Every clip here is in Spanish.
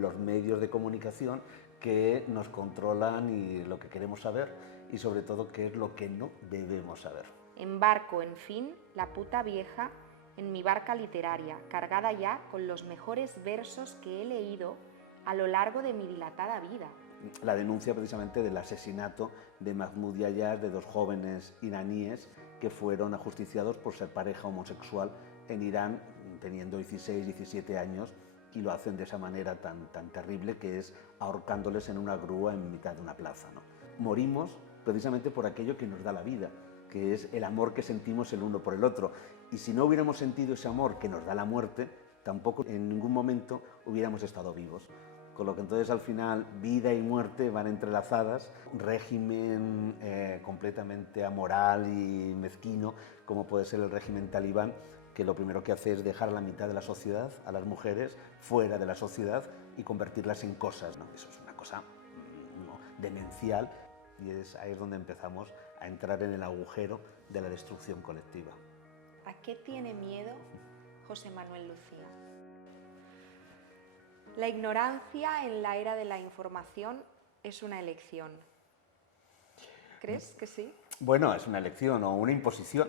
los medios de comunicación que nos controlan y lo que queremos saber y sobre todo qué es lo que no debemos saber. Embarco, en fin, la puta vieja en mi barca literaria, cargada ya con los mejores versos que he leído a lo largo de mi dilatada vida. La denuncia precisamente del asesinato de Mahmoud Yayaz, de dos jóvenes iraníes que fueron ajusticiados por ser pareja homosexual en Irán, teniendo 16, 17 años, y lo hacen de esa manera tan terrible, que es ahorcándoles en una grúa en mitad de una plaza, ¿no? Morimos precisamente por aquello que nos da la vida, que es el amor que sentimos el uno por el otro. Y si no hubiéramos sentido ese amor que nos da la muerte, tampoco en ningún momento hubiéramos estado vivos. Con lo que entonces al final vida y muerte van entrelazadas, régimen completamente amoral y mezquino, como puede ser el régimen talibán, que lo primero que hace es dejar a la mitad de la sociedad, a las mujeres, fuera de la sociedad y convertirlas en cosas, ¿no? Eso es una cosa demencial y ahí es donde empezamos a entrar en el agujero de la destrucción colectiva. ¿A qué tiene miedo José Manuel Lucía? La ignorancia en la era de la información es una elección. ¿Crees que sí? Bueno, es una elección o una imposición,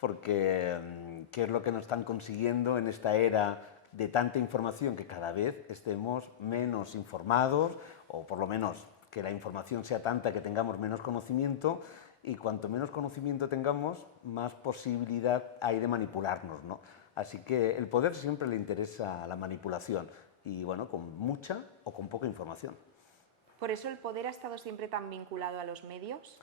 porque ¿qué es lo que nos están consiguiendo en esta era de tanta información? Que cada vez estemos menos informados, o por lo menos que la información sea tanta que tengamos menos conocimiento, y cuanto menos conocimiento tengamos, más posibilidad hay de manipularnos, ¿no? Así que el poder siempre le interesa la manipulación, y bueno, con mucha o con poca información. ¿Por eso el poder ha estado siempre tan vinculado a los medios?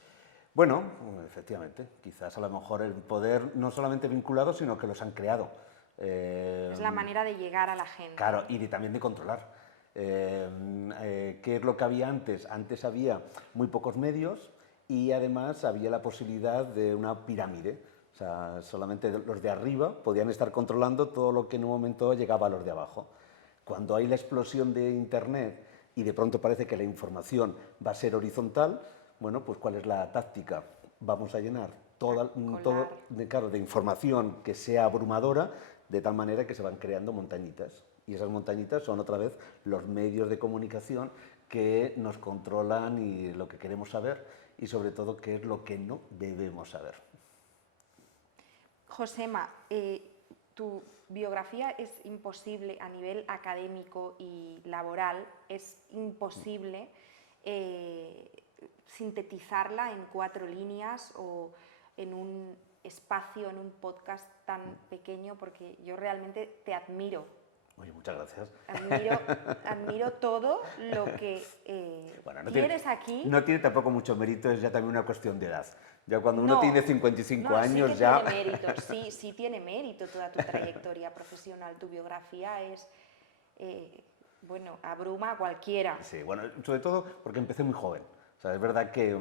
Bueno, efectivamente, quizás a lo mejor el poder no solamente vinculado, sino que los han creado. Es la manera de llegar a la gente. Claro, y también de controlar. ¿Qué es lo que había antes? Antes había muy pocos medios y además había la posibilidad de una pirámide. O sea, solamente los de arriba podían estar controlando todo lo que en un momento llegaba a los de abajo. Cuando hay la explosión de Internet y de pronto parece que la información va a ser horizontal, bueno, pues ¿cuál es la táctica? Vamos a llenar todo de información que sea abrumadora, de tal manera que se van creando montañitas. Y esas montañitas son otra vez los medios de comunicación que nos controlan y lo que queremos saber y sobre todo qué es lo que no debemos saber. Josema, tu biografía es imposible a nivel académico y laboral, es imposible sintetizarla en 4 líneas o en un espacio, en un podcast tan pequeño, porque yo realmente te admiro. Oye, muchas gracias. Admiro todo lo que tienes aquí. No tiene tampoco mucho mérito, es ya también una cuestión de edad. Ya cuando uno tiene 55 años sí que ya... tiene mérito, sí tiene mérito toda tu trayectoria profesional. Tu biografía es, bueno, abruma a cualquiera. Sí, bueno, sobre todo porque empecé muy joven. O sea, es verdad que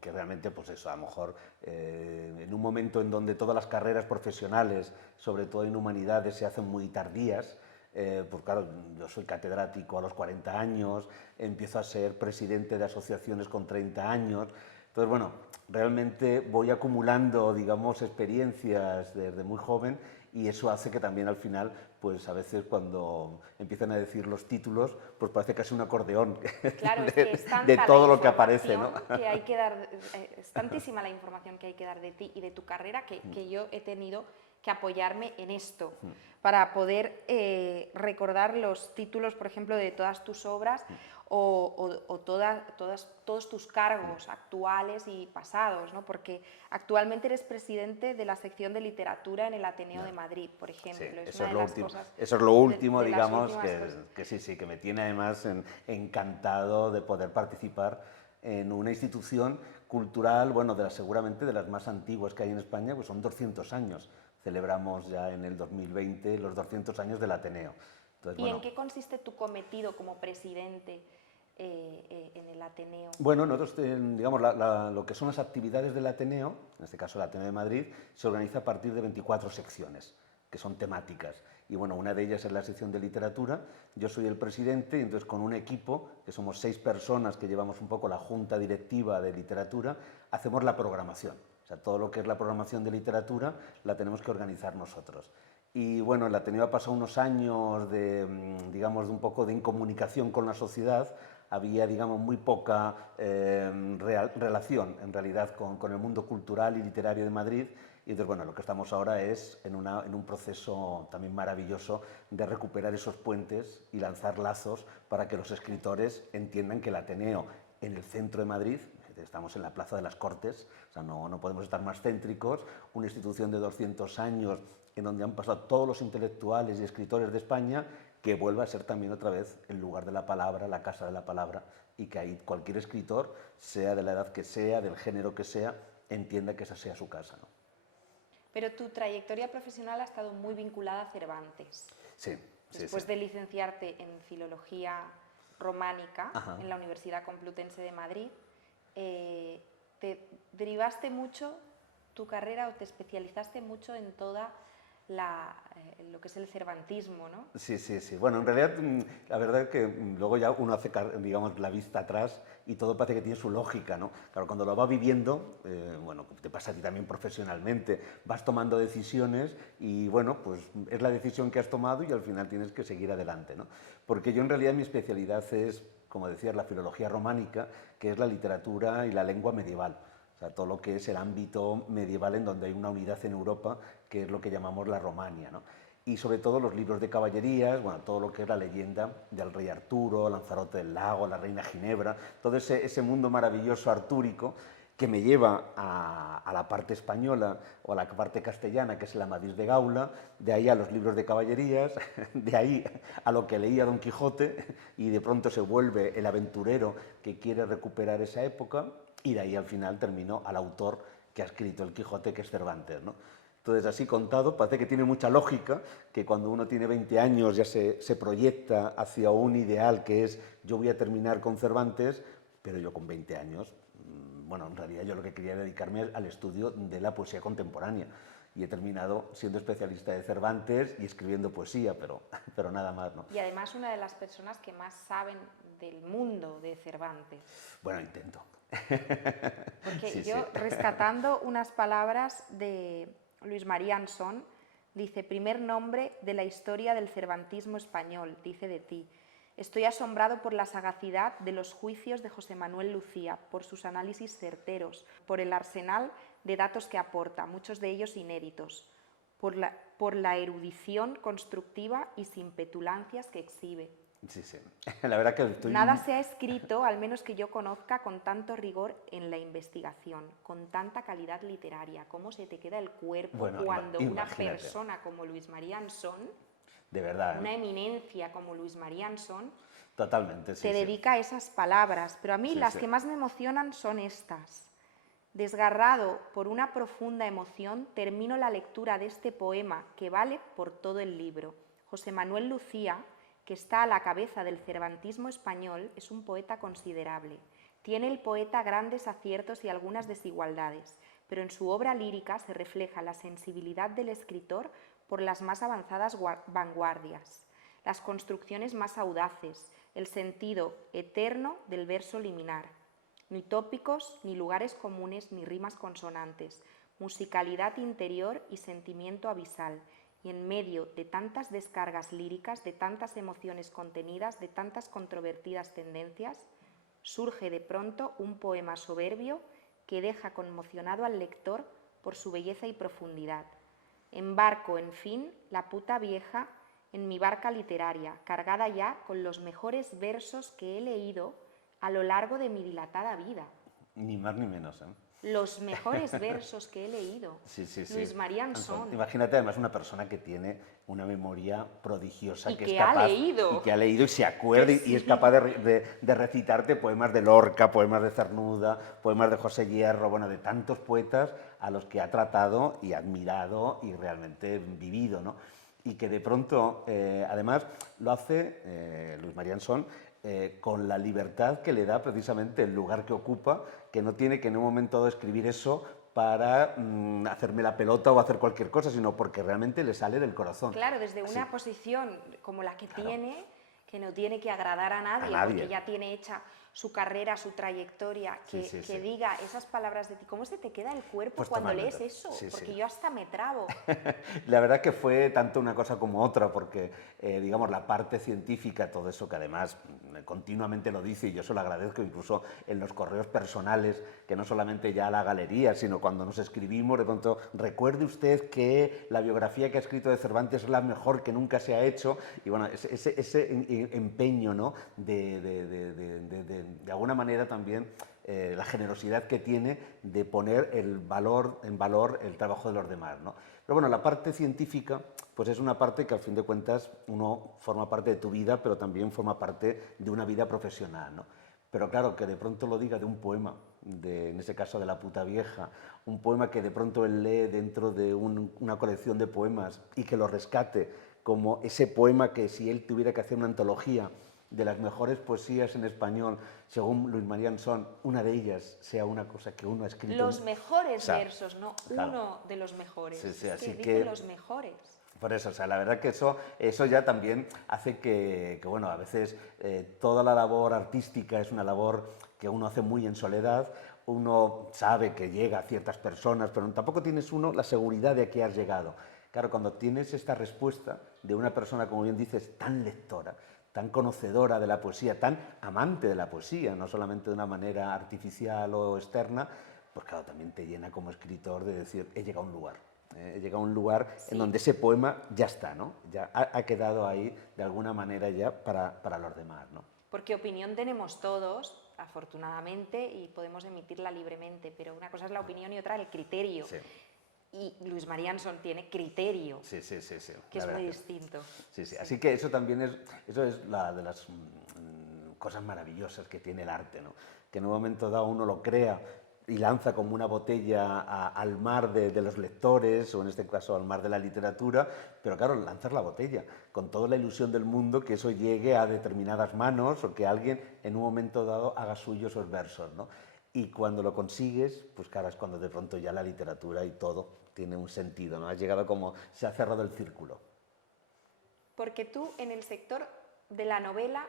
realmente, pues eso, a lo mejor en un momento en donde todas las carreras profesionales, sobre todo en humanidades, se hacen muy tardías, pues claro, yo soy catedrático a los 40 años, empiezo a ser presidente de asociaciones con 30 años, entonces, bueno, realmente voy acumulando, digamos, experiencias desde muy joven y eso hace que también al final, pues a veces cuando empiezan a decir los títulos, pues parece casi un acordeón claro, es que es de todo lo que aparece, ¿no? Que hay que dar, es tantísima la información que hay que dar de ti y de tu carrera que yo he tenido que apoyarme en esto para poder recordar los títulos, por ejemplo, de todas tus obras o todos tus cargos actuales y pasados, ¿no? Porque actualmente eres presidente de la sección de literatura en el Ateneo de Madrid, por ejemplo. Sí, eso es lo último, digamos, que sí, que me tiene además encantado de poder participar en una institución cultural, bueno, seguramente de las más antiguas que hay en España, pues son 200 años. Celebramos ya en el 2020 los 200 años del Ateneo. Entonces, ¿Y en qué consiste tu cometido como presidente en el Ateneo? Bueno, nosotros, digamos, lo que son las actividades del Ateneo, en este caso el Ateneo de Madrid, se organiza a partir de 24 secciones, que son temáticas. Y bueno, una de ellas es la sección de literatura. Yo soy el presidente y entonces con un equipo, que somos 6 personas que llevamos un poco la junta directiva de literatura, hacemos la programación. O sea, todo lo que es la programación de literatura la tenemos que organizar nosotros. y bueno, el Ateneo ha pasado unos años de, digamos, de un poco de incomunicación con la sociedad. Había, digamos, muy poca relación, en realidad, con el mundo cultural y literario de Madrid. Y entonces, bueno, lo que estamos ahora es en un proceso también maravilloso de recuperar esos puentes y lanzar lazos para que los escritores entiendan que el Ateneo, en el centro de Madrid, estamos en la Plaza de las Cortes, o sea, no podemos estar más céntricos, una institución de 200 años en donde han pasado todos los intelectuales y escritores de España, que vuelva a ser también otra vez el lugar de la palabra, la casa de la palabra, y que ahí cualquier escritor, sea de la edad que sea, del género que sea, entienda que esa sea su casa, ¿no? Pero tu trayectoria profesional ha estado muy vinculada a Cervantes. Sí. Después de licenciarte en Filología Románica en la Universidad Complutense de Madrid, te derivaste mucho tu carrera o te especializaste mucho en toda lo que es el cervantismo, ¿no? Sí. Bueno, en realidad, la verdad es que luego ya uno hace, digamos, la vista atrás y todo parece que tiene su lógica, ¿no? Claro, cuando lo va viviendo, bueno, te pasa a ti también profesionalmente, vas tomando decisiones y, bueno, pues es la decisión que has tomado y al final tienes que seguir adelante, ¿no? Porque yo en realidad mi especialidad es, como decías, la filología románica, que es la literatura y la lengua medieval. O sea, todo lo que es el ámbito medieval en donde hay una unidad en Europa, que es lo que llamamos la Romania, ¿no? Y sobre todo los libros de caballerías, bueno, todo lo que es la leyenda del rey Arturo, Lanzarote del Lago, la reina Ginebra, todo ese mundo maravilloso artúrico que me lleva a la parte española o a la parte castellana, que es el Amadís de Gaula, de ahí a los libros de caballerías, de ahí a lo que leía Don Quijote, y de pronto se vuelve el aventurero que quiere recuperar esa época, y de ahí al final termino al autor que ha escrito el Quijote, que es Cervantes, ¿no? Entonces, así contado, parece que tiene mucha lógica, que cuando uno tiene 20 años ya se proyecta hacia un ideal que es yo voy a terminar con Cervantes, pero yo con 20 años, bueno, en realidad yo lo que quería dedicarme al estudio de la poesía contemporánea y he terminado siendo especialista de Cervantes y escribiendo poesía, pero nada más, ¿no? Y además una de las personas que más saben del mundo de Cervantes. Bueno, intento. Porque Sí, yo, rescatando unas palabras de Luis María Ansón, dice: primer nombre de la historia del cervantismo español, dice de ti. Estoy asombrado por la sagacidad de los juicios de José Manuel Lucía, por sus análisis certeros, por el arsenal de datos que aporta, muchos de ellos inéditos, por la erudición constructiva y sin petulancias que exhibe. Sí. La verdad que estoy... Nada se ha escrito, al menos que yo conozca, con tanto rigor en la investigación, con tanta calidad literaria. ¿Cómo se te queda el cuerpo cuando una persona como Luis María Ansón, de verdad, una eminencia como Luis María Ansón, totalmente, te dedica a esas palabras? Pero a mí las que más me emocionan son estas. Desgarrado por una profunda emoción, termino la lectura de este poema que vale por todo el libro. José Manuel Lucía, que está a la cabeza del cervantismo español, es un poeta considerable. Tiene el poeta grandes aciertos y algunas desigualdades, pero en su obra lírica se refleja la sensibilidad del escritor por las más avanzadas vanguardias, las construcciones más audaces, el sentido eterno del verso liminar. Ni tópicos, ni lugares comunes, ni rimas consonantes, musicalidad interior y sentimiento abisal. Y en medio de tantas descargas líricas, de tantas emociones contenidas, de tantas controvertidas tendencias, surge de pronto un poema soberbio que deja conmocionado al lector por su belleza y profundidad. Embarco, en fin, la puta vieja en mi barca literaria, cargada ya con los mejores versos que he leído a lo largo de mi dilatada vida. Ni más ni menos, ¿eh? Los mejores versos que he leído. Sí. Luis María Ansón. Imagínate además una persona que tiene una memoria prodigiosa, y que es capaz, ha leído. y que ha leído y se acuerda y es capaz de recitarte poemas de Lorca, poemas de Cernuda, poemas de José Hierro, bueno, de tantos poetas a los que ha tratado y admirado y realmente vivido, ¿no? Y que de pronto, además, lo hace Luis María Ansón con la libertad que le da precisamente el lugar que ocupa, que no tiene que en un momento dado escribir eso para hacerme la pelota o hacer cualquier cosa, sino porque realmente le sale del corazón. Claro, desde una posición como la que tiene, que no tiene que agradar a nadie, porque ya tiene hecha su carrera, su trayectoria, que diga esas palabras de ti, ¿cómo se te queda el cuerpo Pues cuando totalmente. lees eso? Sí, Porque sí. yo hasta me trabo. La verdad que fue tanto una cosa como otra, porque, digamos, la parte científica, todo eso que además continuamente lo dice, y yo se lo agradezco incluso en los correos personales, que no solamente ya a la galería, sino cuando nos escribimos, de pronto, recuerde usted que la biografía que ha escrito de Cervantes es la mejor que nunca se ha hecho, y bueno, ese empeño, ¿no?, de alguna manera también la generosidad que tiene de poner en valor el trabajo de los demás, ¿no? Pero bueno, la parte científica, pues es una parte que al fin de cuentas uno forma parte de tu vida, pero también forma parte de una vida profesional, ¿no? Pero claro, que de pronto lo diga de un poema, en ese caso de La puta vieja, un poema que de pronto él lee dentro de una colección de poemas y que lo rescate como ese poema que si él tuviera que hacer una antología de las mejores poesías en español, según Luis María Ansón, una de ellas sea una cosa que uno ha escrito. Los mejores o sea, versos, no claro. uno de los mejores. Sí, sí, Es así dice que los mejores. por eso, o sea, la verdad que eso ya también hace que bueno, a veces toda la labor artística es una labor que uno hace muy en soledad, uno sabe que llega a ciertas personas, pero tampoco tienes uno la seguridad de que has llegado. Claro, cuando tienes esta respuesta de una persona, como bien dices, tan lectora, tan conocedora de la poesía, tan amante de la poesía, no solamente de una manera artificial o externa, pues claro, también te llena como escritor de decir, he llegado a un lugar. He llegado a un lugar en donde ese poema ya está, ¿no? Ya ha quedado ahí de alguna manera ya para los demás, ¿no? Porque opinión tenemos todos, afortunadamente, y podemos emitirla libremente, pero una cosa es la opinión y otra el criterio. Sí. Y Luis María Ansón tiene criterio, Sí. que es muy distinto. Sí. Así que eso también es la de las cosas maravillosas que tiene el arte, ¿no? Que en un momento dado uno lo crea y lanza como una botella al mar de los lectores, o en este caso al mar de la literatura, pero claro, lanzar la botella, con toda la ilusión del mundo que eso llegue a determinadas manos o que alguien en un momento dado haga suyo esos versos, ¿no? Y cuando lo consigues, pues claro, es cuando de pronto ya la literatura y todo tiene un sentido, ¿no? Has llegado como, se ha cerrado el círculo. Porque tú en el sector de la novela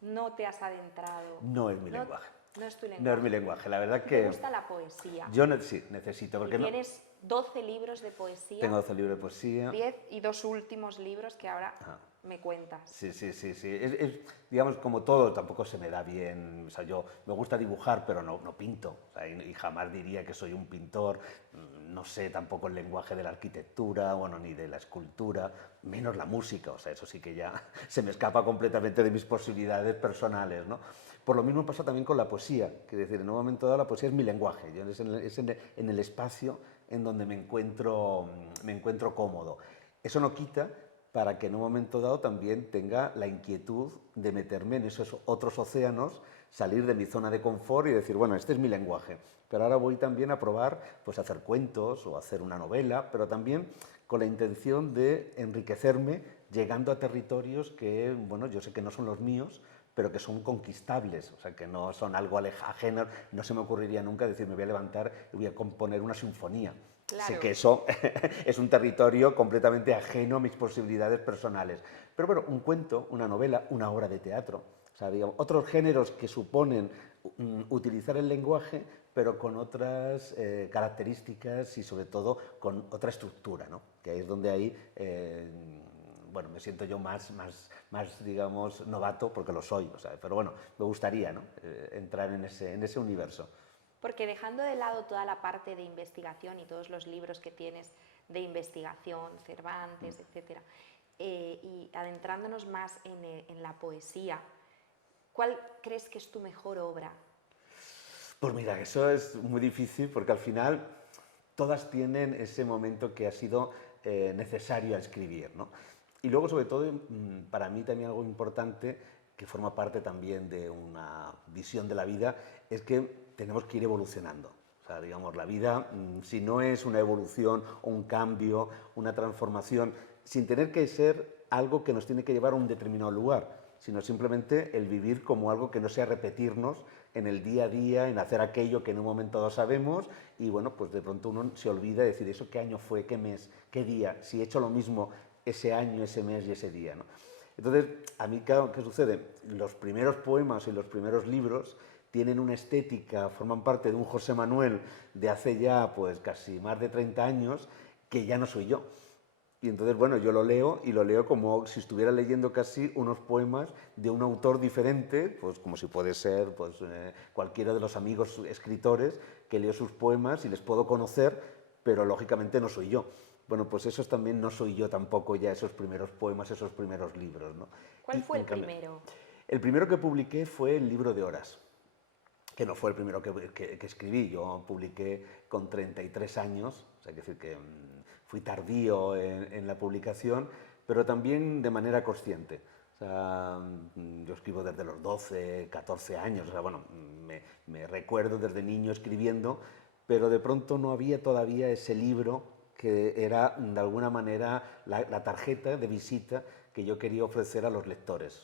no te has adentrado. No es mi lenguaje. No es tu lenguaje. No es mi lenguaje, la verdad que... ¿Te gusta la poesía? Yo sí, necesito, porque y tienes 12 libros de poesía. Tengo 12 libros de poesía. 10 y 2 últimos libros que ahora me cuentas. Sí. Digamos, como todo, tampoco se me da bien. O sea, yo me gusta dibujar, pero no pinto. O sea, y jamás diría que soy un pintor. No sé tampoco el lenguaje de la arquitectura, bueno, ni de la escultura, menos la música. O sea, eso sí que ya se me escapa completamente de mis posibilidades personales, ¿no? Por lo mismo pasa también con la poesía, que es decir, en un momento dado la poesía es mi lenguaje, es en el espacio en donde me encuentro cómodo. Eso no quita para que en un momento dado también tenga la inquietud de meterme en esos otros océanos, salir de mi zona de confort y decir, bueno, este es mi lenguaje, pero ahora voy también a probar pues hacer cuentos o hacer una novela, pero también con la intención de enriquecerme llegando a territorios que, bueno, yo sé que no son los míos, pero que son conquistables, o sea, que no son algo ajeno. No se me ocurriría nunca decir, me voy a levantar y voy a componer una sinfonía. Claro. Sé que eso es un territorio completamente ajeno a mis posibilidades personales. Pero bueno, un cuento, una novela, una obra de teatro, o sea, digamos, otros géneros que suponen utilizar el lenguaje, pero con otras características y sobre todo con otra estructura, ¿no? Que es donde ahí... bueno, me siento yo más, digamos, novato, porque lo soy, o sea, pero bueno, me gustaría, ¿no? Entrar en ese universo. Porque dejando de lado toda la parte de investigación y todos los libros que tienes de investigación, Cervantes, etcétera, y adentrándonos más en la poesía, ¿cuál crees que es tu mejor obra? Pues mira, eso es muy difícil porque al final todas tienen ese momento que ha sido necesario a escribir, ¿no? Y luego, sobre todo, para mí también algo importante, que forma parte también de una visión de la vida, es que tenemos que ir evolucionando. O sea, digamos, la vida, si no es una evolución o un cambio, una transformación, sin tener que ser algo que nos tiene que llevar a un determinado lugar, sino simplemente el vivir como algo que no sea repetirnos en el día a día, en hacer aquello que en un momento dado sabemos y bueno, pues de pronto uno se olvida de decir eso qué año fue, qué mes, qué día, si he hecho lo mismo ese año, ese mes y ese día, ¿no? Entonces, a mí, claro, ¿qué sucede? Los primeros poemas y los primeros libros tienen una estética, forman parte de un José Manuel de hace ya pues casi más de 30 años, que ya no soy yo. Y entonces, bueno, yo lo leo y lo leo como si estuviera leyendo casi unos poemas de un autor diferente, pues como si puede ser pues, cualquiera de los amigos escritores que leo sus poemas y les puedo conocer, pero lógicamente no soy yo. Bueno, pues esos también no soy yo tampoco ya, esos primeros poemas, esos primeros libros, ¿no? ¿Cuál Y fue en el cambio, primero? el primero que publiqué fue el libro de horas, que no fue el primero que escribí. Yo publiqué con 33 años, o sea, que decir que fui tardío en la publicación, pero también de manera consciente. O sea, yo escribo desde los 12, 14 años, o sea, bueno, me recuerdo desde niño escribiendo, pero de pronto no había todavía ese libro que era de alguna manera la tarjeta de visita que yo quería ofrecer a los lectores.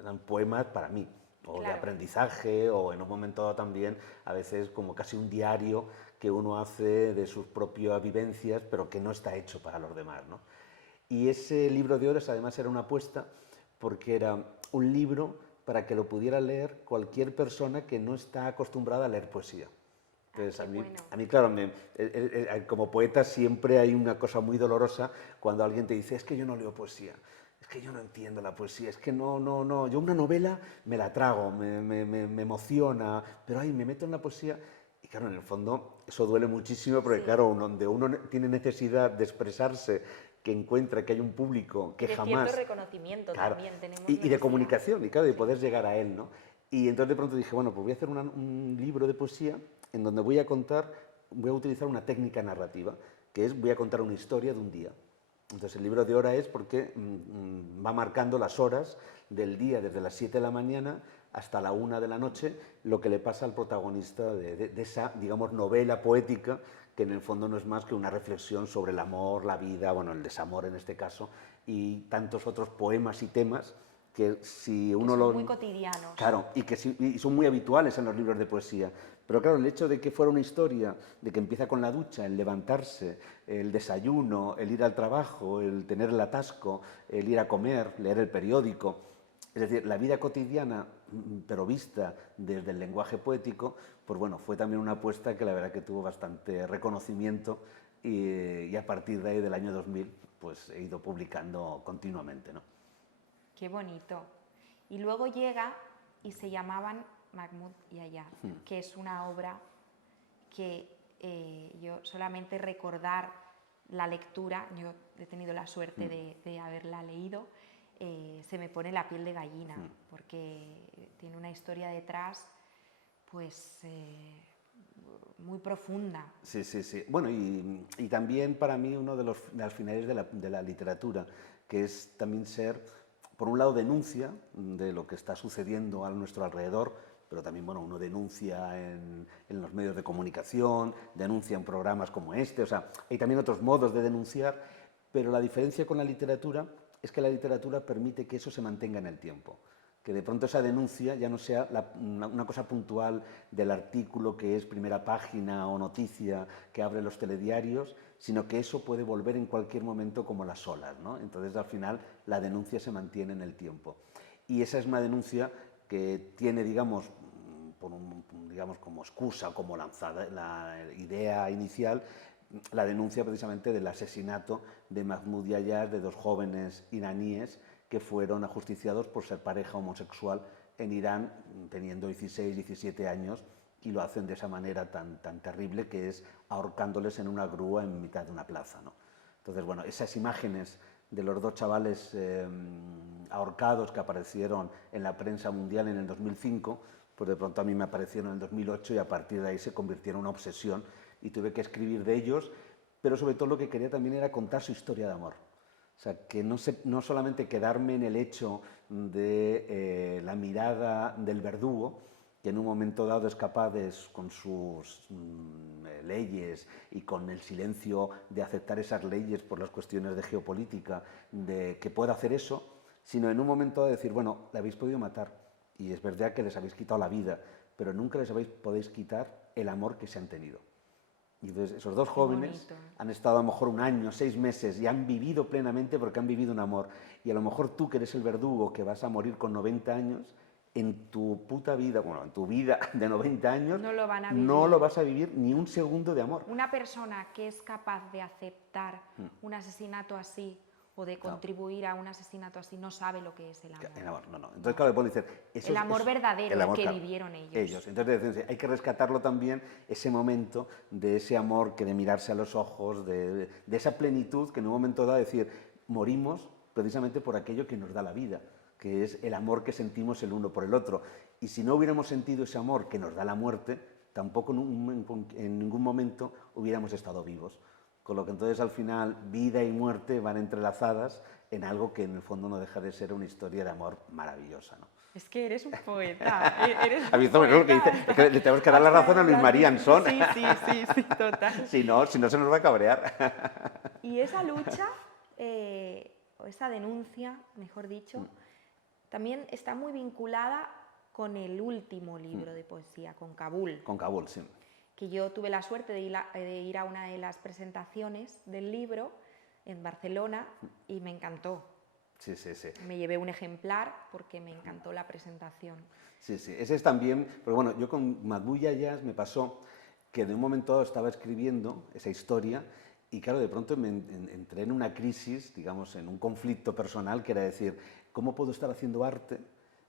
Eran poemas para mí, o de Claro. aprendizaje, o en un momento dado también, a veces como casi un diario que uno hace de sus propias vivencias, pero que no está hecho para los demás, ¿no? Y ese libro de horas además era una apuesta porque era un libro para que lo pudiera leer cualquier persona que no está acostumbrada a leer poesía. Entonces, Qué bueno. claro, como poeta siempre hay una cosa muy dolorosa cuando alguien te dice, es que yo no leo poesía, es que yo no entiendo la poesía, es que no, yo una novela me la trago, me emociona, pero ahí me meto en la poesía y claro, en el fondo eso duele muchísimo porque Sí. claro, donde uno tiene necesidad de expresarse, que encuentra que hay un público Y que de cierto jamás... reconocimiento Claro, también tenemos y de necesidad. comunicación, y claro, de Sí. poder llegar a él, ¿no? Y entonces de pronto dije, bueno, pues voy a hacer un libro de poesía en donde voy a utilizar una técnica narrativa, que es, voy a contar una historia de un día. Entonces el libro de hora es porque va marcando las horas del día, desde las 7 de la mañana hasta la 1 de la noche, lo que le pasa al protagonista de esa, digamos, novela poética, que en el fondo no es más que una reflexión sobre el amor, la vida, bueno, el desamor en este caso, y tantos otros poemas y temas que si Que uno son muy lo... cotidianos. Claro, y son muy habituales en los libros de poesía. Pero claro, el hecho de que fuera una historia, de que empieza con la ducha, el levantarse, el desayuno, el ir al trabajo, el tener el atasco, el ir a comer, leer el periódico, es decir, la vida cotidiana, pero vista desde el lenguaje poético, pues bueno, fue también una apuesta que la verdad que tuvo bastante reconocimiento y a partir de ahí, del año 2000, pues he ido publicando continuamente, ¿no? Qué bonito. Y luego llega y se llamaban Mahmoud y Ayad, que es una obra que yo solamente recordar la lectura, yo he tenido la suerte de haberla leído, se me pone la piel de gallina, porque tiene una historia detrás, pues, muy profunda. Sí, sí, sí. Bueno, y también para mí uno de los finales de la literatura, que es también ser, por un lado, denuncia de lo que está sucediendo a nuestro alrededor, pero también, bueno, uno denuncia en los medios de comunicación, denuncia en programas como este, o sea, hay también otros modos de denunciar, pero la diferencia con la literatura es que la literatura permite que eso se mantenga en el tiempo, que de pronto esa denuncia ya no sea una cosa puntual del artículo que es primera página o noticia que abre los telediarios, sino que eso puede volver en cualquier momento como las olas, ¿no? Entonces al final la denuncia se mantiene en el tiempo. Y esa es una denuncia que tiene, digamos, digamos como excusa, como lanzada la idea inicial, la denuncia precisamente del asesinato de Mahmoud y Ayaz, de dos jóvenes iraníes que fueron ajusticiados por ser pareja homosexual en Irán, teniendo 16, 17 años, y lo hacen de esa manera tan terrible, que es ahorcándoles en una grúa en mitad de una plaza, ¿no? Entonces, bueno, esas imágenes de los dos chavales ahorcados que aparecieron en la prensa mundial en el 2005, pues de pronto a mí me aparecieron en el 2008 y a partir de ahí se convirtieron en una obsesión y tuve que escribir de ellos, pero sobre todo lo que quería también era contar su historia de amor. O sea, que no solamente quedarme en el hecho de la mirada del verdugo, que en un momento dado es capaz de, con sus leyes y con el silencio de aceptar esas leyes por las cuestiones de geopolítica, de que pueda hacer eso, sino en un momento dado de decir, bueno, le habéis podido matar y es verdad que les habéis quitado la vida, pero nunca podéis quitar el amor que se han tenido. Y entonces esos dos Qué jóvenes bonito. han estado a lo mejor un año, 6 meses y han vivido plenamente porque han vivido un amor. Y a lo mejor tú, que eres el verdugo, que vas a morir con 90 años, en tu puta vida, bueno, en tu vida de 90 años, No lo van a no vivir. lo vas a vivir ni un segundo de amor. Una persona que es capaz de aceptar un asesinato así o de contribuir a un asesinato así no sabe lo que es el amor. El amor, no, no. Entonces, claro, pueden decir... El amor verdadero, el que claro, vivieron ellos. Entonces, hay que rescatarlo también, ese momento de ese amor, que de mirarse a los ojos, de esa plenitud que en un momento dado decir, morimos precisamente por aquello que nos da la vida, que es el amor que sentimos el uno por el otro. Y si no hubiéramos sentido ese amor que nos da la muerte, tampoco en ningún momento hubiéramos estado vivos. Con lo que entonces al final vida y muerte van entrelazadas en algo que en el fondo no deja de ser una historia de amor maravillosa, ¿no? Es que eres un poeta. Eres ¿Has visto lo que dice? Es que le tenemos que dar la razón a Luis María Ansón. Sí, total. Si no se nos va a cabrear. Y esa lucha, o esa denuncia, mejor dicho, también está muy vinculada con el último libro de poesía, con Kabul. Con Kabul, sí. Que yo tuve la suerte de ir a una de las presentaciones del libro en Barcelona y me encantó. Sí, sí, sí. Me llevé un ejemplar porque me encantó la presentación. Sí, sí. Ese es también, pero bueno, yo con Mahmoud Yayas me pasó que de un momento dado estaba escribiendo esa historia y claro, de pronto entré en una crisis, digamos, en un conflicto personal, que era decir, ¿cómo puedo estar haciendo arte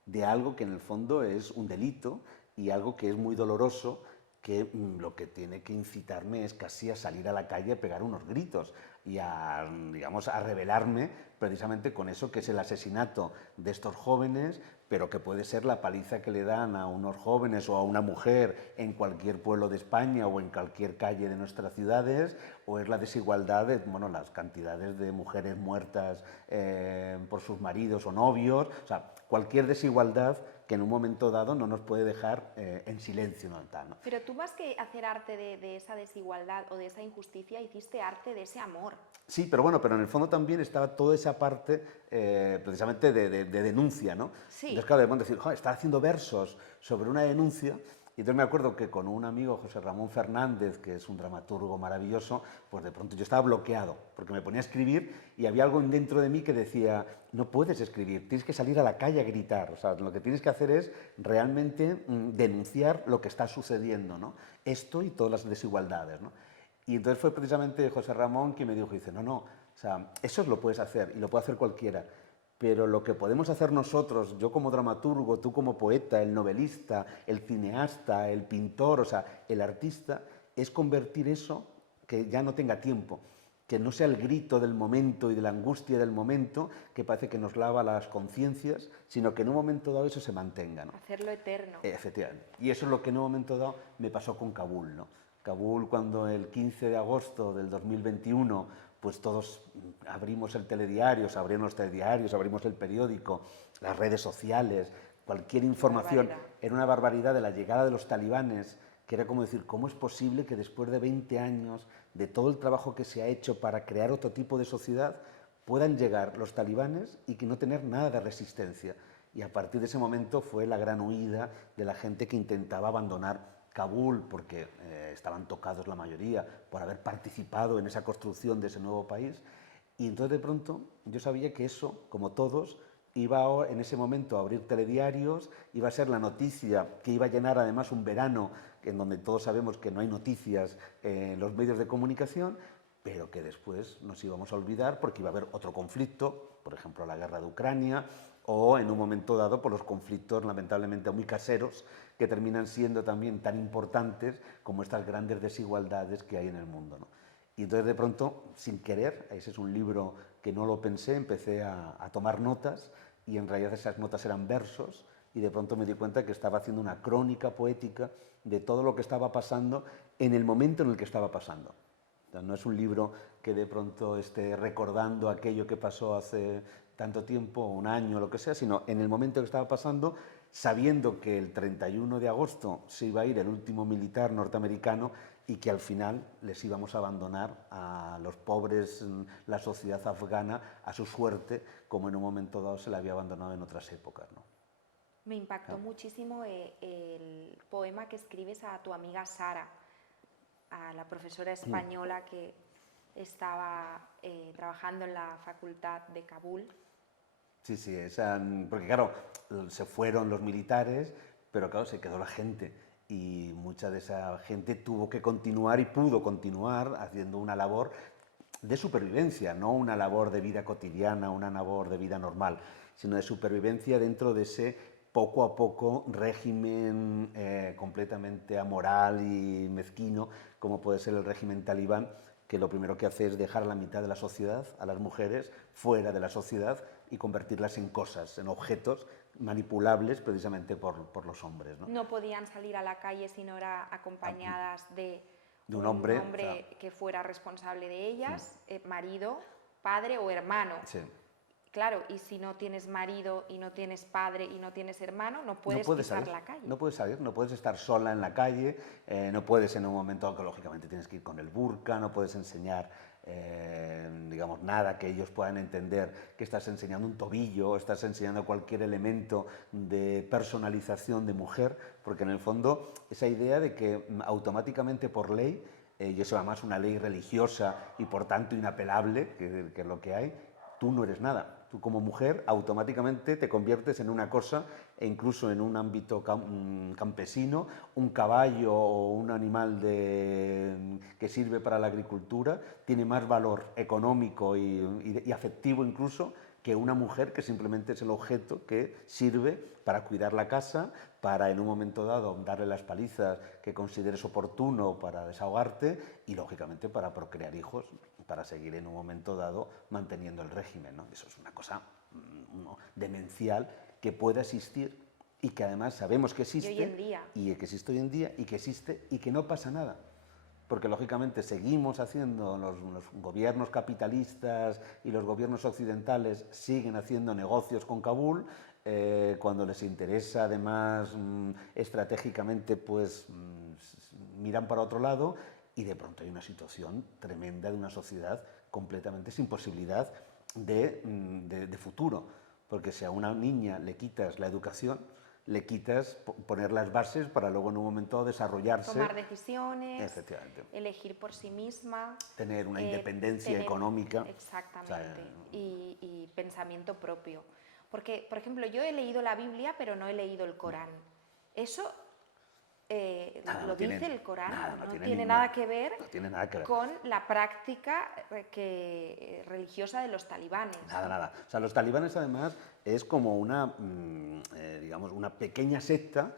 de algo que en el fondo es un delito y algo que es muy doloroso, que lo que tiene que incitarme es casi a salir a la calle a pegar unos gritos y a, digamos, a rebelarme precisamente con eso que es el asesinato de estos jóvenes, pero que puede ser la paliza que le dan a unos jóvenes o a una mujer en cualquier pueblo de España o en cualquier calle de nuestras ciudades, o es la desigualdad de, bueno, las cantidades de mujeres muertas por sus maridos o novios, o sea, cualquier desigualdad que en un momento dado no nos puede dejar en silencio, ¿no? ¿no? Pero tú, más que hacer arte de esa desigualdad o de esa injusticia, hiciste arte de ese amor. Sí, pero bueno, pero en el fondo también estaba toda esa parte precisamente de denuncia, ¿no? Sí. Entonces, claro, de pronto decir, joder, estaba haciendo versos sobre una denuncia. Y entonces me acuerdo que con un amigo, José Ramón Fernández, que es un dramaturgo maravilloso, pues de pronto yo estaba bloqueado, porque me ponía a escribir y había algo dentro de mí que decía, no puedes escribir, tienes que salir a la calle a gritar, o sea, lo que tienes que hacer es realmente denunciar lo que está sucediendo, ¿no? Esto y todas las desigualdades, ¿no? Y entonces fue precisamente José Ramón quien me dijo, dice, no, no, o sea, eso lo puedes hacer y lo puede hacer cualquiera, pero lo que podemos hacer nosotros, yo como dramaturgo, tú como poeta, el novelista, el cineasta, el pintor, o sea, el artista, es convertir eso que ya no tenga tiempo, que no sea el grito del momento y de la angustia del momento que parece que nos lava las conciencias, sino que en un momento dado eso se mantenga, ¿no? Hacerlo eterno. Efectivamente. Y eso es lo que en un momento dado me pasó con Kabul, ¿no? Kabul, cuando el 15 de agosto del 2021, pues todos abrimos el telediario, se abrieron los telediarios, abrimos el periódico, las redes sociales, cualquier información, era una barbaridad de la llegada de los talibanes, que era como decir, ¿cómo es posible que después de 20 años de todo el trabajo que se ha hecho para crear otro tipo de sociedad, puedan llegar los talibanes y que no tener nada de resistencia? Y a partir de ese momento fue la gran huida de la gente que intentaba abandonar Kabul, porque estaban tocados la mayoría por haber participado en esa construcción de ese nuevo país. Y entonces de pronto yo sabía que eso, como todos, iba en ese momento a abrir telediarios, iba a ser la noticia que iba a llenar además un verano en donde todos sabemos que no hay noticias en los medios de comunicación, pero que después nos íbamos a olvidar porque iba a haber otro conflicto, por ejemplo la guerra de Ucrania, o en un momento dado por los conflictos lamentablemente muy caseros que terminan siendo también tan importantes como estas grandes desigualdades que hay en el mundo, ¿no? Y entonces de pronto, sin querer, ese es un libro que no lo pensé, empecé a tomar notas y en realidad esas notas eran versos y de pronto me di cuenta que estaba haciendo una crónica poética de todo lo que estaba pasando en el momento en el que estaba pasando. No es un libro que de pronto esté recordando aquello que pasó hace tanto tiempo, un año, lo que sea, sino en el momento que estaba pasando, sabiendo que el 31 de agosto se iba a ir el último militar norteamericano y que al final les íbamos a abandonar a los pobres, la sociedad afgana, a su suerte, como en un momento dado se la había abandonado en otras épocas, ¿no? Me impactó muchísimo el poema que escribes a tu amiga Sara. a la profesora española que estaba trabajando en la facultad de Kabul. Sí, sí, porque claro, se fueron los militares, pero claro, se quedó la gente y mucha de esa gente tuvo que continuar y pudo continuar haciendo una labor de supervivencia, no una labor de vida cotidiana, una labor de vida normal, sino de supervivencia dentro de ese poco a poco régimen completamente amoral y mezquino, como puede ser el régimen talibán, que lo primero que hace es dejar a la mitad de la sociedad, a las mujeres, fuera de la sociedad y convertirlas en cosas, en objetos manipulables precisamente por los hombres, ¿no? No podían salir a la calle si no eran acompañadas de un hombre, o sea, que fuera responsable de ellas, marido, padre o hermano. Sí. Claro, y si no tienes marido y no tienes padre y no tienes hermano, no puedes pisar salir, la calle. No puedes salir, no puedes estar sola en la calle, no puedes en un momento que lógicamente tienes que ir con el burka, no puedes enseñar, digamos, nada que ellos puedan entender que estás enseñando un tobillo, estás enseñando cualquier elemento de personalización de mujer, porque en el fondo esa idea de que automáticamente por ley, y eso además una ley religiosa y por tanto inapelable, que es lo que hay, tú no eres nada. Tú como mujer automáticamente te conviertes en una cosa e incluso en un ámbito campesino, un caballo o un animal que sirve para la agricultura tiene más valor económico y afectivo incluso que una mujer que simplemente es el objeto que sirve para cuidar la casa, para en un momento dado darle las palizas que consideres oportuno para desahogarte y lógicamente para procrear hijos, para seguir en un momento dado manteniendo el régimen, ¿no? Eso es una cosa demencial que puede existir y que además sabemos que existe y hoy en día. Y que existe hoy en día y que existe y que no pasa nada. Porque lógicamente seguimos haciendo, los gobiernos capitalistas y los gobiernos occidentales siguen haciendo negocios con Kabul, cuando les interesa además estratégicamente pues miran para otro lado y de pronto hay una situación tremenda de una sociedad completamente sin posibilidad de futuro, porque si a una niña le quitas la educación, le quitas poner las bases para luego en un momento desarrollarse. Tomar decisiones, elegir por sí misma. Tener una independencia económica. Exactamente, o sea, y pensamiento propio. Porque, por ejemplo, yo he leído la Biblia, pero no he leído el Corán. Eso lo dice el Corán, no tiene nada que ver con la práctica religiosa de los talibanes. Nada. O sea, los talibanes además es como una, digamos, una pequeña secta,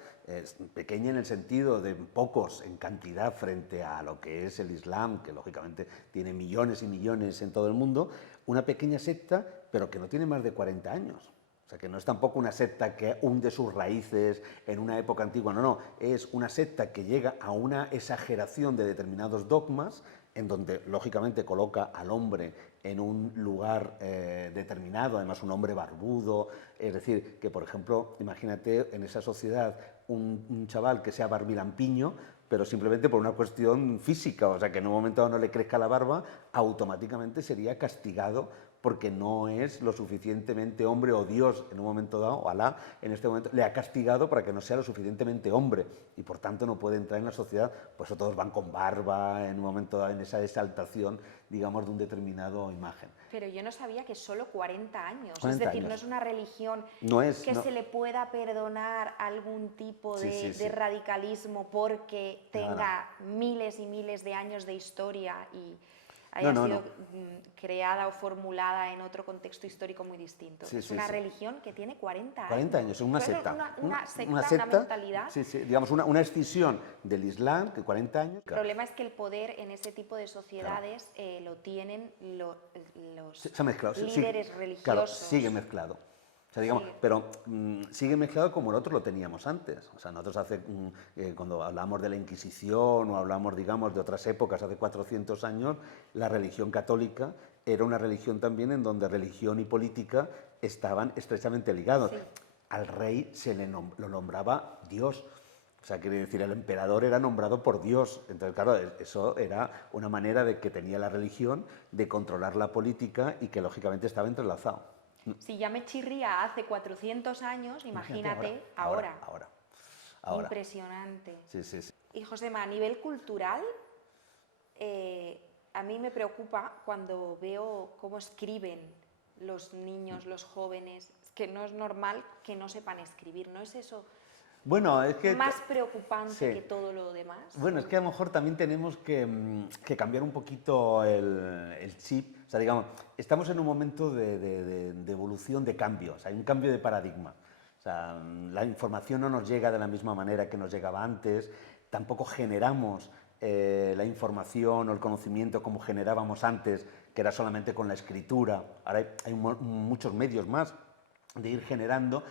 pequeña en el sentido de pocos en cantidad frente a lo que es el Islam, que lógicamente tiene millones y millones en todo el mundo, una pequeña secta, pero que no tiene más de 40 años. O sea, que no es tampoco una secta que hunde sus raíces en una época antigua, no, es una secta que llega a una exageración de determinados dogmas, en donde lógicamente coloca al hombre en un lugar determinado, además un hombre barbudo, es decir, que por ejemplo, imagínate en esa sociedad un chaval que sea barbilampiño, pero simplemente por una cuestión física, o sea, que en un momento dado no le crezca la barba, automáticamente sería castigado porque no es lo suficientemente hombre, o Dios en un momento dado, o Alá en este momento, le ha castigado para que no sea lo suficientemente hombre y por tanto no puede entrar en la sociedad. Por eso todos van con barba en un momento dado, en esa exaltación, digamos, de un determinado imagen. Pero yo no sabía que solo 40 años, 40 es decir, años. No es una religión se le pueda perdonar algún tipo de radicalismo porque tenga miles y miles de años de historia y haya sido creada o formulada en otro contexto histórico muy distinto. Es una religión que tiene 40 años. 40 años, es una secta. Una secta, una mentalidad. Sí, digamos, una escisión del Islam, que 40 años. El problema es que el poder en ese tipo de sociedades lo tienen los líderes religiosos. Claro, sigue mezclado. O sea, digamos, pero sigue mezclado como nosotros lo teníamos antes. O sea, nosotros cuando hablamos de la Inquisición o hablamos, digamos, de otras épocas, hace 400 años, la religión católica era una religión también en donde religión y política estaban estrechamente ligados. Sí. Al rey lo nombraba Dios. O sea, quiere decir, el emperador era nombrado por Dios. Entonces, claro, eso era una manera de que tenía la religión de controlar la política y que, lógicamente, estaba entrelazado. Si ya me chirría hace 400 años, imagínate ahora. Impresionante. Sí. Y Josema, a nivel cultural, a mí me preocupa cuando veo cómo escriben los niños, los jóvenes, que no es normal que no sepan escribir, ¿no es eso Bueno, es que... más preocupante sí. que todo lo demás? Bueno, es que a lo mejor también tenemos que cambiar un poquito el chip. O sea, digamos, estamos en un momento de evolución, de cambios, hay un cambio de paradigma. O sea, la información no nos llega de la misma manera que nos llegaba antes, tampoco generamos la información o el conocimiento como generábamos antes, que era solamente con la escritura. Ahora hay muchos medios más de ir generando.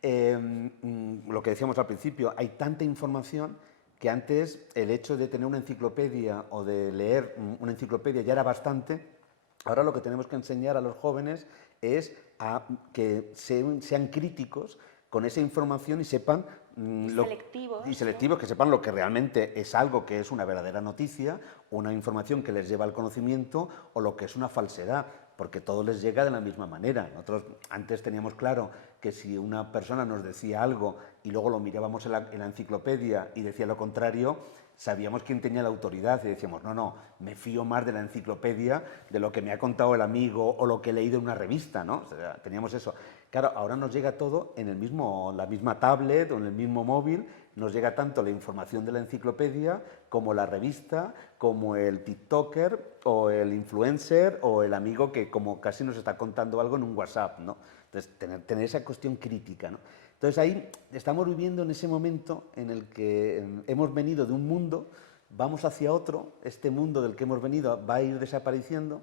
Lo que decíamos al principio, hay tanta información que antes el hecho de tener una enciclopedia o de leer una enciclopedia ya era bastante. Ahora lo que tenemos que enseñar a los jóvenes es a que sean críticos con esa información y sepan selectivos, que sepan lo que realmente es algo que es una verdadera noticia, una información que les lleva al conocimiento o lo que es una falsedad, porque todo les llega de la misma manera. Nosotros antes teníamos claro que si una persona nos decía algo y luego lo mirábamos en la enciclopedia y decía lo contrario, sabíamos quién tenía la autoridad y decíamos, no, me fío más de la enciclopedia, de lo que me ha contado el amigo o lo que he leído en una revista, ¿no? O sea, teníamos eso. Claro, ahora nos llega todo en la misma tablet o en el mismo móvil, nos llega tanto la información de la enciclopedia como la revista, como el TikToker o el influencer o el amigo que como casi nos está contando algo en un WhatsApp, ¿no? Entonces, tener esa cuestión crítica, ¿no? Entonces ahí estamos viviendo en ese momento en el que hemos venido de un mundo, vamos hacia otro, este mundo del que hemos venido va a ir desapareciendo.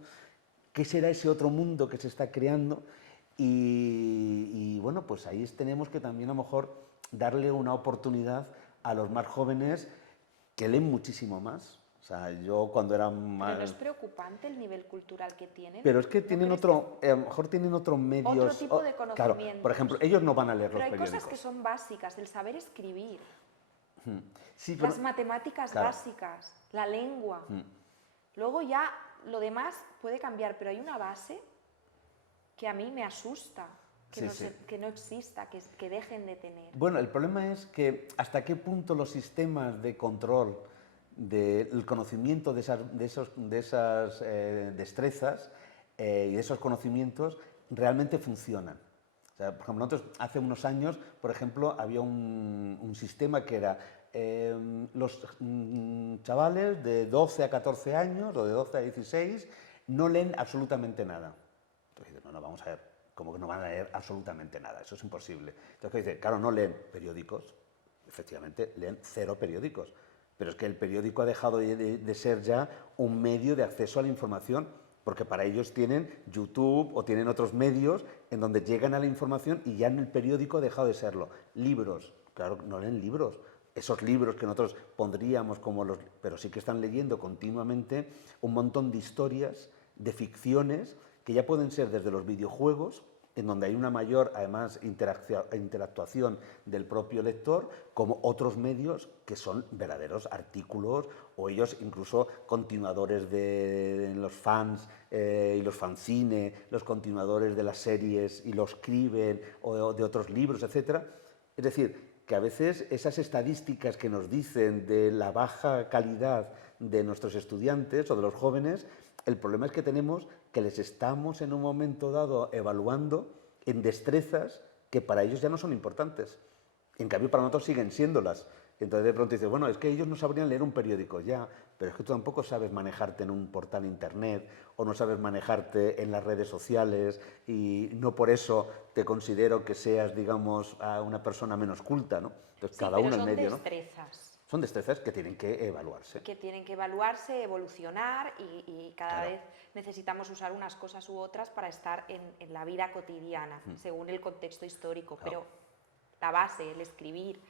¿Qué será ese otro mundo que se está creando? Y bueno, pues ahí tenemos que también a lo mejor darle una oportunidad a los más jóvenes que leen muchísimo más. O sea, yo cuando era más... Pero no es preocupante el nivel cultural que tienen. Pero es que tienen otro, a lo mejor tienen otros medios... Otro tipo de conocimientos. Claro, por ejemplo, ellos no van a leer los periódicos. Pero hay cosas que son básicas, el saber escribir, sí, pero, las matemáticas básicas, la lengua. Luego ya lo demás puede cambiar, pero hay una base que a mí me asusta. Que no exista, que dejen de tener. Bueno, el problema es que hasta qué punto los sistemas de control del conocimiento de esas destrezas y de esos conocimientos realmente funcionan. O sea, por ejemplo, nosotros hace unos años, por ejemplo, había un sistema que era los chavales de 12 a 14 años o de 12 a 16 no leen absolutamente nada. Entonces, no, vamos a ver, como que no van a leer absolutamente nada, eso es imposible. Entonces, dice, claro, no leen periódicos, efectivamente, leen 0 periódicos, pero es que el periódico ha dejado de ser ya un medio de acceso a la información, porque para ellos tienen YouTube o tienen otros medios en donde llegan a la información y ya en el periódico ha dejado de serlo. Libros, claro, no leen libros. Esos libros que nosotros pondríamos como los... pero sí que están leyendo continuamente un montón de historias, de ficciones, que ya pueden ser desde los videojuegos, en donde hay una mayor, además, interactuación del propio lector, como otros medios que son verdaderos artículos o ellos incluso continuadores de los fans y los fanzines, los continuadores de las series y lo escriben o de otros libros, etc. Es decir, que a veces esas estadísticas que nos dicen de la baja calidad de nuestros estudiantes o de los jóvenes, el problema es que tenemos que les estamos en un momento dado evaluando en destrezas que para ellos ya no son importantes. En cambio, para nosotros siguen siéndolas. Entonces de pronto dices, bueno, es que ellos no sabrían leer un periódico, ya, pero es que tú tampoco sabes manejarte en un portal internet o no sabes manejarte en las redes sociales y no por eso te considero que seas, digamos, una persona menos culta, ¿no? Entonces, sí, cada uno en medio, ¿no? Son destrezas que tienen que evaluarse. Que tienen que evaluarse, evolucionar y cada vez necesitamos usar unas cosas u otras para estar en la vida cotidiana, según el contexto histórico. Pero la base, el escribir,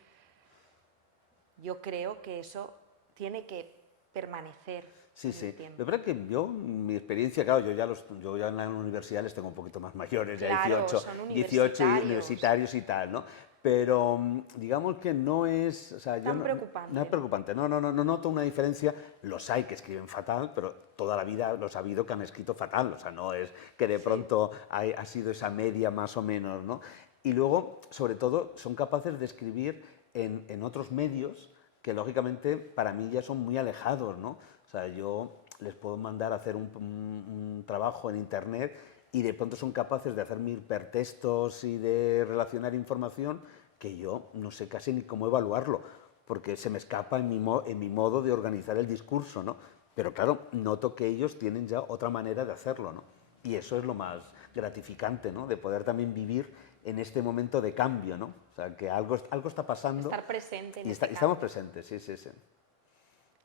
yo creo que eso tiene que permanecer. Sí, sí. La verdad que mi experiencia, claro, yo ya en la universidad les tengo un poquito más mayores, ya claro, 18 universitarios y tal, ¿no? Pero digamos que no es... O sea, tan preocupante. No es preocupante, no noto una diferencia. Los hay que escriben fatal, pero toda la vida los ha habido que han escrito fatal, o sea, no es que de pronto ha sido esa media más o menos, ¿no? Y luego, sobre todo, son capaces de escribir en otros medios que lógicamente para mí ya son muy alejados, ¿no? O sea, yo les puedo mandar a hacer un trabajo en internet y de pronto son capaces de hacerme hipertextos y de relacionar información que yo no sé casi ni cómo evaluarlo, porque se me escapa en mi modo de organizar el discurso, ¿no? Pero claro, noto que ellos tienen ya otra manera de hacerlo, ¿no? Y eso es lo más gratificante, ¿no? De poder también vivir en este momento de cambio, ¿no? O sea, que algo está pasando. Estar presente en Y este estamos cambio. presentes, sí, sí, sí.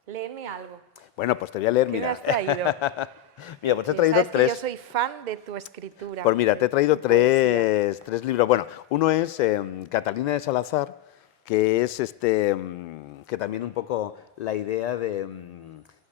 Léeme algo. Bueno, pues te voy a leer, ¿Qué me mira. has traído? Mira, pues te he Que traído sabes que yo tres. soy fan de tu escritura. Pues mira, te he traído tu poesía. tres libros. Bueno, uno es Catalina de Salazar, que es que también un poco la idea de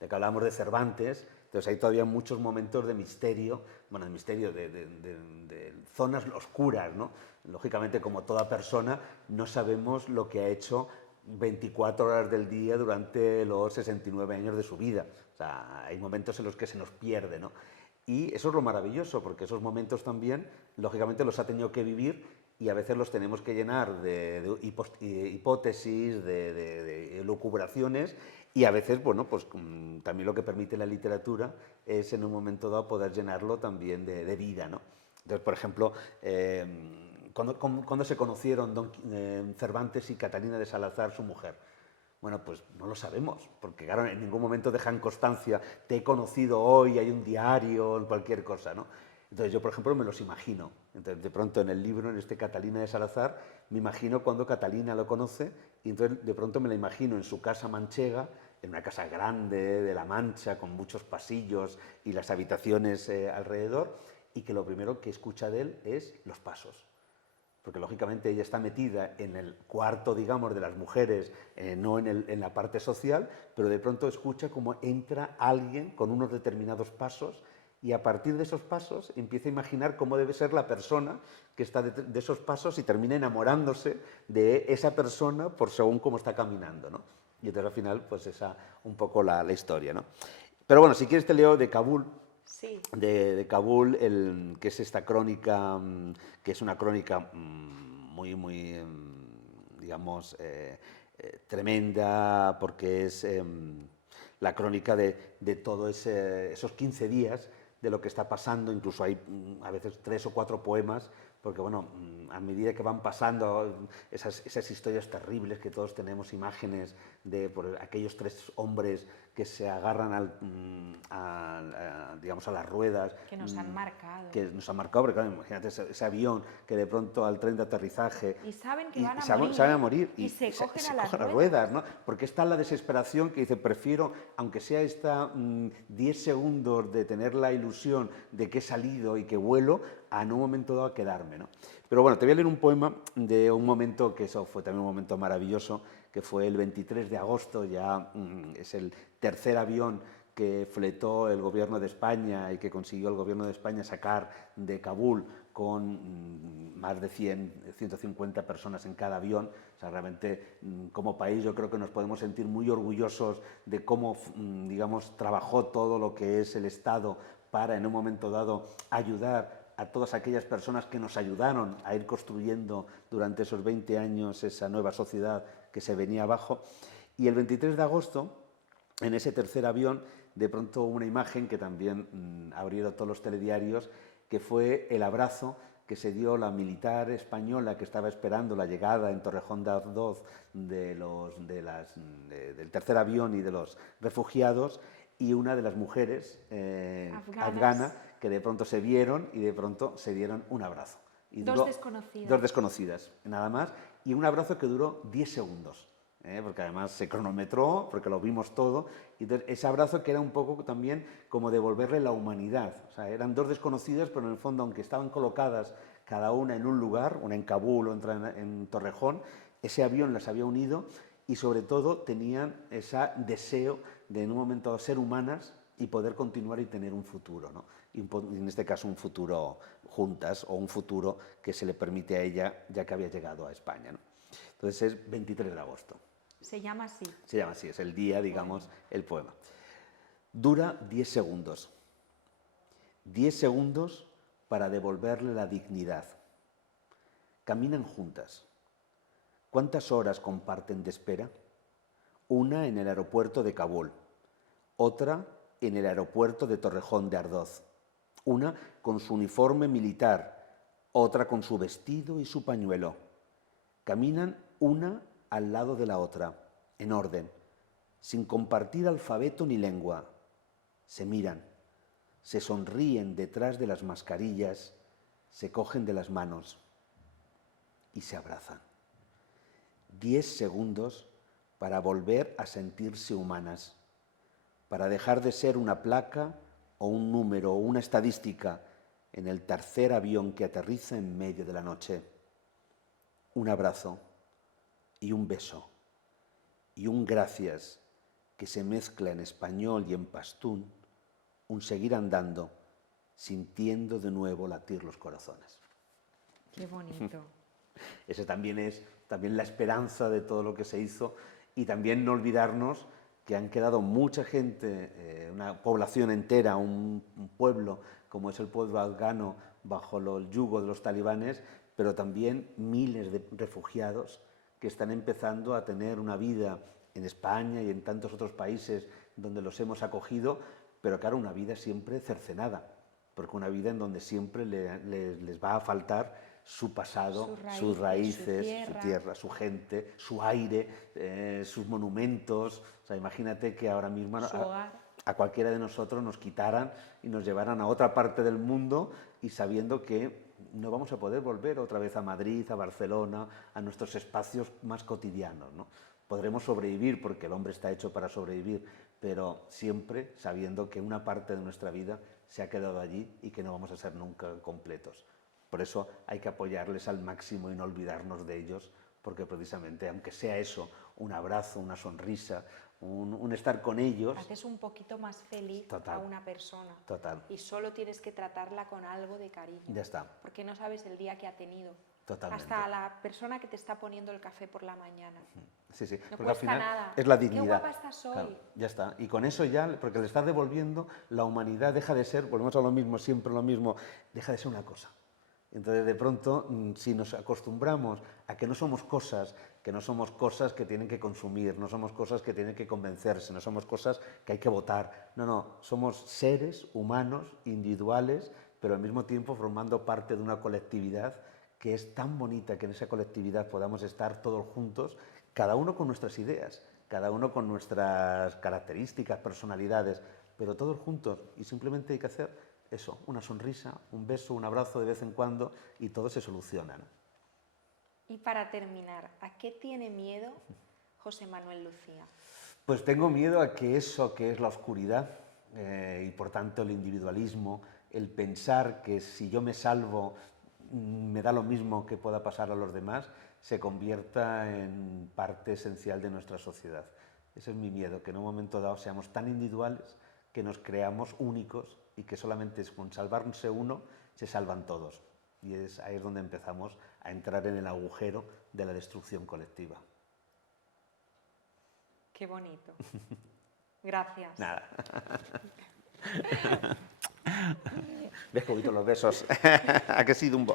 que hablábamos de Cervantes. Entonces hay todavía muchos momentos de misterio, bueno, de misterio, de zonas oscuras, ¿no? Lógicamente, como toda persona, no sabemos lo que ha hecho 24 horas del día durante los 69 años de su vida. O sea, hay momentos en los que se nos pierde, ¿no? Y eso es lo maravilloso, porque esos momentos también, lógicamente, los ha tenido que vivir y a veces los tenemos que llenar de hipótesis, de lucubraciones y a veces, bueno, pues también lo que permite la literatura es en un momento dado poder llenarlo también de vida, ¿no? Entonces, por ejemplo, ¿cuándo se conocieron Cervantes y Catalina de Salazar, su mujer? Bueno, pues no lo sabemos, porque claro, en ningún momento dejan constancia, te he conocido hoy, hay un diario, en cualquier cosa, ¿no? Entonces yo, por ejemplo, me los imagino. Entonces, de pronto en el libro, en este Catalina de Salazar, me imagino cuando Catalina lo conoce y entonces de pronto me la imagino en su casa manchega, en una casa grande de La Mancha, con muchos pasillos y las habitaciones alrededor, y que lo primero que escucha de él es los pasos, porque lógicamente ella está metida en el cuarto, digamos, de las mujeres, no en la parte social, pero de pronto escucha como entra alguien con unos determinados pasos y a partir de esos pasos empieza a imaginar cómo debe ser la persona que está de esos pasos y termina enamorándose de esa persona por según cómo está caminando, ¿no? Y entonces al final, pues esa un poco la historia, ¿no? Pero bueno, si quieres te leo de Kabul, Sí. de Kabul, que es esta crónica, que es una crónica muy, muy, digamos, tremenda, porque es la crónica de todos esos 15 días de lo que está pasando, incluso hay a veces 3 o 4 poemas, porque bueno, a medida que van pasando esas historias terribles que todos tenemos imágenes de por aquellos 3 hombres que se agarran digamos, a las ruedas. Que nos han marcado. Que nos han marcado, porque claro, imagínate ese avión que de pronto al tren de aterrizaje... Y saben que van a morir. Saben a morir. Y se cogen a las ruedas, ¿no? Porque está la desesperación que dice, prefiero, aunque sea esta 10 segundos de tener la ilusión de que he salido y que vuelo, a en un momento dado quedarme, ¿no? Pero bueno, te voy a leer un poema de un momento que eso fue también un momento maravilloso, que fue el 23 de agosto, ya es el tercer avión que fletó el gobierno de España y que consiguió el gobierno de España sacar de Kabul con más de 150 personas en cada avión. O sea, realmente como país yo creo que nos podemos sentir muy orgullosos de cómo, digamos, trabajó todo lo que es el Estado para en un momento dado ayudar a todas aquellas personas que nos ayudaron a ir construyendo durante esos 20 años esa nueva sociedad que se venía abajo. Y el 23 de agosto, en ese tercer avión, de pronto una imagen que también abrieron todos los telediarios, que fue el abrazo que se dio la militar española que estaba esperando la llegada en Torrejón de Ardoz del tercer avión y de los refugiados, y una de las mujeres afganas que de pronto se vieron y de pronto se dieron un abrazo. Y dos desconocidas. Dos desconocidas, nada más, y un abrazo que duró 10 segundos. Porque además se cronometró, porque lo vimos todo, y ese abrazo que era un poco también como devolverle la humanidad. O sea, eran dos desconocidas, pero en el fondo, aunque estaban colocadas cada una en un lugar, una en Kabul o otra en Torrejón, ese avión las había unido y sobre todo tenían ese deseo de en un momento dado ser humanas y poder continuar y tener un futuro, ¿no? Y en este caso un futuro juntas o un futuro que se le permite a ella ya que había llegado a España, ¿no? Entonces es 23 de agosto. Se llama así. Se llama así, es el día, digamos, el poema. Dura 10 segundos. 10 segundos para devolverle la dignidad. Caminan juntas. ¿Cuántas horas comparten de espera? una en el aeropuerto de Kabul, otra en el aeropuerto de Torrejón de Ardoz, una con su uniforme militar, otra con su vestido y su pañuelo. Caminan una al lado de la otra, en orden, sin compartir alfabeto ni lengua. Se miran, se sonríen detrás de las mascarillas, se cogen de las manos y se abrazan. 10 segundos para volver a sentirse humanas, para dejar de ser una placa o un número o una estadística en el tercer avión que aterriza en medio de la noche. Un abrazo y un beso y un gracias que se mezcla en español y en pastún, un seguir andando, sintiendo de nuevo latir los corazones. Qué bonito. Ese también es la esperanza de todo lo que se hizo, y también no olvidarnos que han quedado mucha gente, una población entera, un pueblo como es el pueblo afgano bajo el yugo de los talibanes, pero también miles de refugiados que están empezando a tener una vida en España y en tantos otros países donde los hemos acogido, pero claro, una vida siempre cercenada, porque una vida en donde siempre les va a faltar su pasado, sus raíces, su tierra, su gente, su aire, sus monumentos. O sea, imagínate que ahora mismo a cualquiera de nosotros nos quitaran y nos llevaran a otra parte del mundo, y sabiendo que no vamos a poder volver otra vez a Madrid, a Barcelona, a nuestros espacios más cotidianos, ¿no? Podremos sobrevivir porque el hombre está hecho para sobrevivir, pero siempre sabiendo que una parte de nuestra vida se ha quedado allí y que no vamos a ser nunca completos. Por eso hay que apoyarles al máximo y no olvidarnos de ellos, porque precisamente, aunque sea eso, un abrazo, una sonrisa, un estar con ellos... Haces un poquito más feliz a una persona. Total. Y solo tienes que tratarla con algo de cariño. Ya está. Porque no sabes el día que ha tenido. Totalmente. Hasta a la persona que te está poniendo el café por la mañana. Sí, sí. No porque cuesta al final nada. Es la dignidad. Qué guapa estás hoy. Claro, ya está. Y con eso ya, porque le estás devolviendo, la humanidad deja de ser, volvemos a lo mismo, siempre lo mismo, deja de ser una cosa. Entonces, de pronto, si nos acostumbramos a que no somos cosas que tienen que consumir, no somos cosas que tienen que convencerse, no somos cosas que hay que votar. No, somos seres humanos, individuales, pero al mismo tiempo formando parte de una colectividad que es tan bonita, que en esa colectividad podamos estar todos juntos, cada uno con nuestras ideas, cada uno con nuestras características, personalidades, pero todos juntos, y simplemente hay que hacer eso, una sonrisa, un beso, un abrazo de vez en cuando, y todo se soluciona, ¿no? Y para terminar, ¿a qué tiene miedo José Manuel Lucía? Pues tengo miedo a que eso que es la oscuridad, y por tanto el individualismo, el pensar que si yo me salvo me da lo mismo que pueda pasar a los demás, se convierta en parte esencial de nuestra sociedad. Ese es mi miedo, que en un momento dado seamos tan individuales que nos creamos únicos y que solamente con salvarse uno se salvan todos. Y ahí es donde empezamos a entrar en el agujero de la destrucción colectiva. Qué bonito. Gracias. Nada. ¿Ves, Cobito, los besos? ¿A que ha sido un...